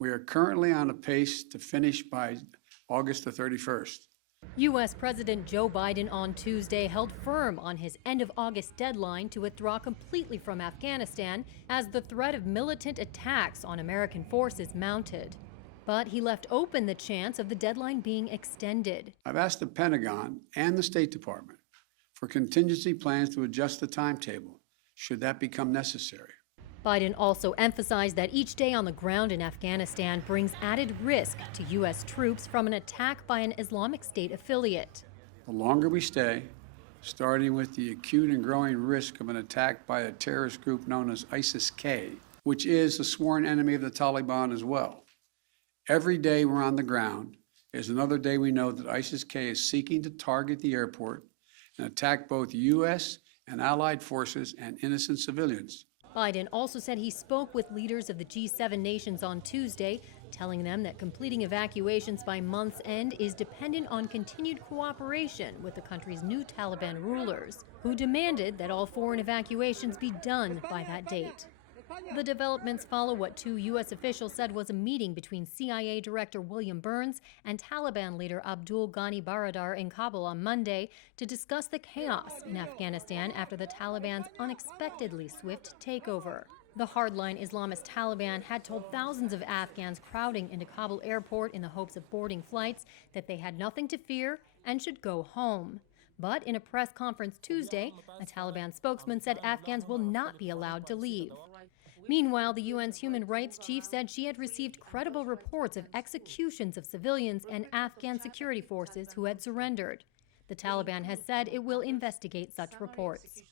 We are currently on a pace to finish by August the 31st. U.S. President Joe Biden on Tuesday held firm on his end-of-August deadline to withdraw completely from Afghanistan as the threat of militant attacks on American forces mounted. But he left open the chance of the deadline being extended. I've asked the Pentagon and the State Department for contingency plans to adjust the timetable, should that become necessary. Biden also emphasized that each day on the ground in Afghanistan brings added risk to U.S. troops from an attack by an Islamic State affiliate. The longer we stay, starting with the acute and growing risk of an attack by a terrorist group known as ISIS-K, which is a sworn enemy of the Taliban as well. Every day we're on the ground is another day we know that ISIS-K is seeking to target the airport and attack both U.S. and allied forces and innocent civilians. Biden also said he spoke with leaders of the G7 nations on Tuesday, telling them that completing evacuations by month's end is dependent on continued cooperation with the country's new Taliban rulers, who demanded that all foreign evacuations be done by that date. The developments follow what two U.S. officials said was a meeting between CIA Director William Burns and Taliban leader Abdul Ghani Baradar in Kabul on Monday to discuss the chaos in Afghanistan after the Taliban's unexpectedly swift takeover. The hardline Islamist Taliban had told thousands of Afghans crowding into Kabul airport in the hopes of boarding flights that they had nothing to fear and should go home. But in a press conference Tuesday, a Taliban spokesman said Afghans will not be allowed to leave. Meanwhile, the UN's human rights chief said she had received credible reports of executions of civilians and Afghan security forces who had surrendered. The Taliban has said it will investigate such reports.